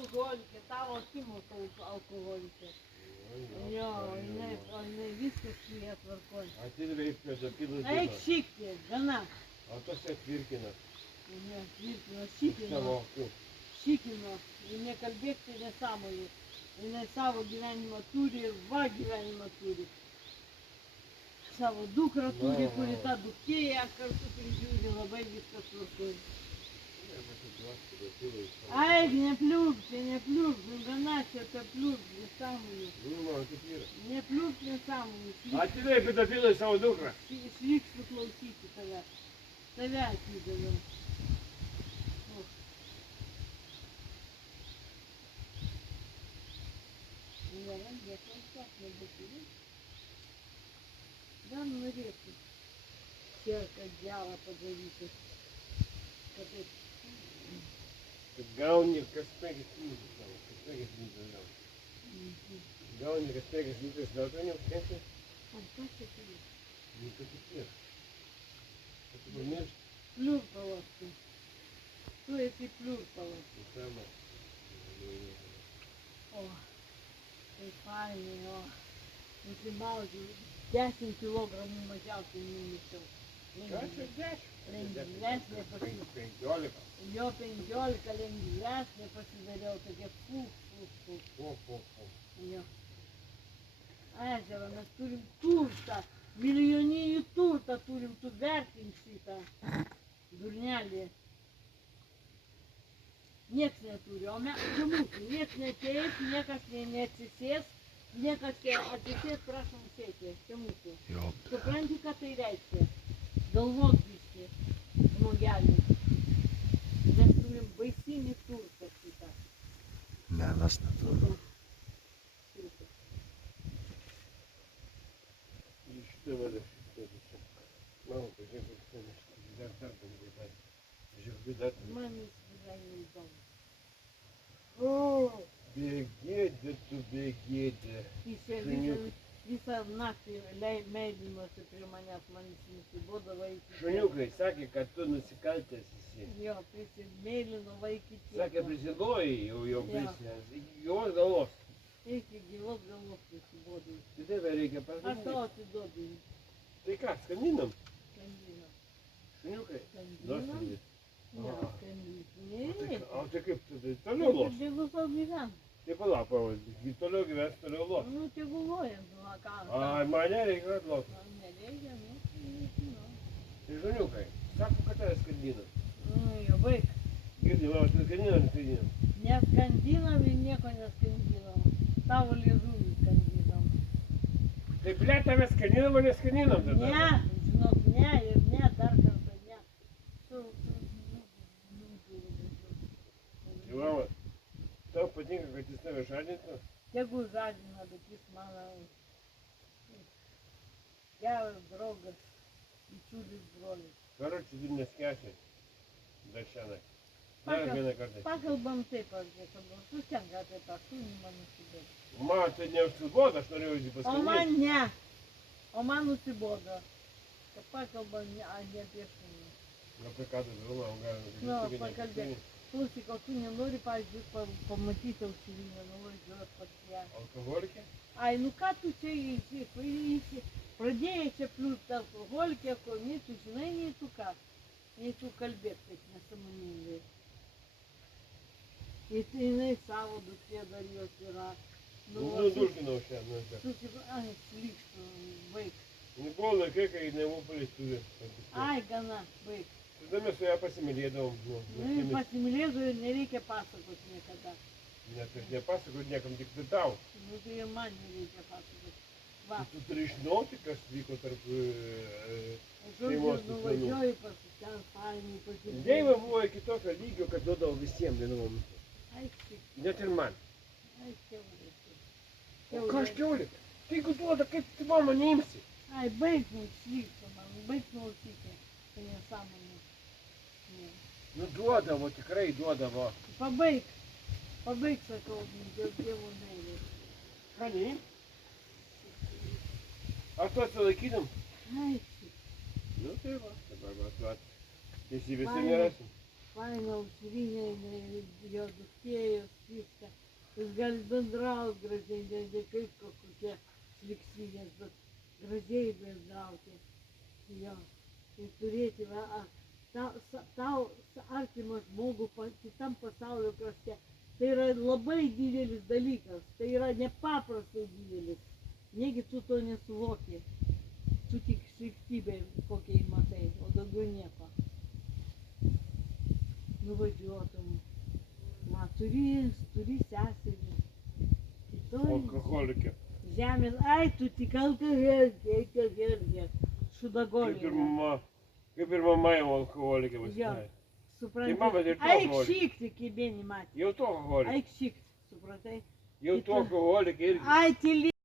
alkoholikė, tavo akimus alkoholikė. Jo, jinai viskas su jie tvarkoja. Atidavė pedofilus. Eik šikti, gana. O tas atvirkina. Ne, atvirkino, šikino. Savo akių. Šikino. Ir nekalbėk tai nesąmonė. Jinai savo gyvenimą turi ir va gyvenimą turi. Savo dukrą turi, kuri tą duktė ją kartu prižiūri, labai viskas tvarkoja. Ai, nepliurk, nu gana čia ta pliurk, nesąmonė. Nu, man kaip yra. Nepliurk nesąmonė. Atidavė pedofilai savo dukrą. Išvyksiu klausyti tave. Tave atidaviau. Nerandėk, tiek nebeturi. Dar norėsiu čia gerą padaryti. Kad taip. Kad gauni kas 5 minutės savo, kas 5 minutės gauni. Gauni kas 5 minutės daugiau neužtenka. O kas čia turi? Nu, kad tik tiek. Kad tu pamiršti. Pliurpalas tu. Tu esi pliurpalas. Nu, sama. O, tai fainai, o. Nusimaudžiu. 10 kilogramų mažiausiai numisiau. Ką čia 10? Lengvesnė pasidariau. 15. Jo 15 lengvesnė pasidariau, tokia fu. Jo. Ežerą, mes turim turtą, milijoninį turtą turim, tu vertink šitą durnelį. Nieks neturi, o mes, čia mūsų, nieks neteis, niekas neatsisės, niekas atsisės, prašom sėti, čia mūsų. Supranti, ką tai reiškia? Galvos visi, žmogelį. Mes turim baisinį turtą šitą. Ne, mes neturim. И что надо, что это? Мама, пойдем, dar pabėgai. Žiūrėk, dar. Man jis visai neįdomu. O, bėgėdė, tu bėgėdė. Jis visą naktį meilinosi prie manęs, man jis nusibodo vaikyti. Šuniukai sakė, kad tu nusikaltęs esi. Jo, prisimeilino vaikyti. Sakė, prisilojai jau prisijęs. Iki gyvos galvos. Iki gyvos galvos prisibodai. Tai tave reikia Aš pasakyti. tau atiduodu. Tai ką, skandinam? Skandinam. Šuniukai? Skandinam? Ne, skandinam. O tai kaip tu tai toliau los? Tegu sau gyven. Tai palauk, toliau gyvens, toliau los. Nu, tegu loja, nu, ką. Ai, mane reikia atlos. Nereikia, nu. Tai šuniukai, sako, kad tave skandinam. Nu, jo, baig. Girdi, mama, tu skandinam, skandinam. Neskandinam ir nieko neskandinam. Tavo liežuvį skandinam. Tai ble, tave skandinam, o neskandinam tada? Ne, žinok, ne ir ne, dar kartą ne. Tai mama, tau patinka, kad jis tave žadintų? Tegu žadina, bet jis mano geras draugas, bičiulis brolis. Karoči, tu neskęsi. Dar šiandien. Dar vieną kartą. Pakalbam taip, aš kalbam, sustenka apie tą šunį man nusibodo. Man tai neužsibodo, aš norėjau jį O paskambinti. man ne, o man nusibodo. Kad pakalbam ne apie šunį. Apie ką tu galvoji, Nu, pakalbėk. Klausyk, o tu nenori, pavyzdžiui, pamatyti aušrinę, nuvažiuot pas ją. Alkoholikė? Ai, nu ką tu čia pradėjai čia pliūpti alkoholikė, komis, tu žinai, nei tu ką. Nei tu kalbėt taip nesąmoningai. Ir jinai savo duktė dar jos yra. Nudurkinau šiandien. Ai, slykštų, baig. Buvo laikai, kai nebuvau turi. Ai, gana, baig. Tada mes su ją pasimylėdavom. Nu, ir pasimylėtų ir nereikia pasakot niekada. Net aš nepasakot niekam, tik tai tau. Nu, tai ir man nereikia pasakot. Va. Tu turi žinoti, kas vyko tarp Žodžiu, nuvažiuoju pas ten fainai pasižiūrėti. Deiva buvo iki tokio lygio, kad duodavo visiems vienom. Ai, tik, Net ir man. ai, kiaulė. O ką aš kiaulė? Tai jeigu duoda, kaip tu mama neimsi? Ai, baig nuslygti man, baig klausyti. Tai nesąmonė. Ne. Nu duodavo, tikrai duodavo. Pabaig, sakau, dėl Dievo meilės. Ką neim? Ar tu atsilaikydam? Ai, tik. Nu tai va, dabar va, tu teisybės ir nerasim. faina aušrinė, jinai jo duktė, jos viską. Jis gali bendrauti gražiai, ne kaip kokie sliksinės, bet gražiai bendrauti. Jo. Ir turėti, tau artimą žmogų kitam pasaulio krašte. Tai yra labai didelis dalykas, tai yra nepaprastai didelis. Negi tu to nesuvoki. Tu tik sliktybę kokiai matai, o daugiau nieko. Nuvažiuotum. Turi seserį. Alkoholikė. Žemės, ai, tu tik alkoholikė. Šudagolė. Kaip ir mama jau alkoholikė pasidarė. Supranti. Tai mama ir to Eik alkoholikė. šikti, kaip vieni matė. Jau to alkoholikė. Eik šikti, supratai. Jau to alkoholikė irgi. Ai, tyli.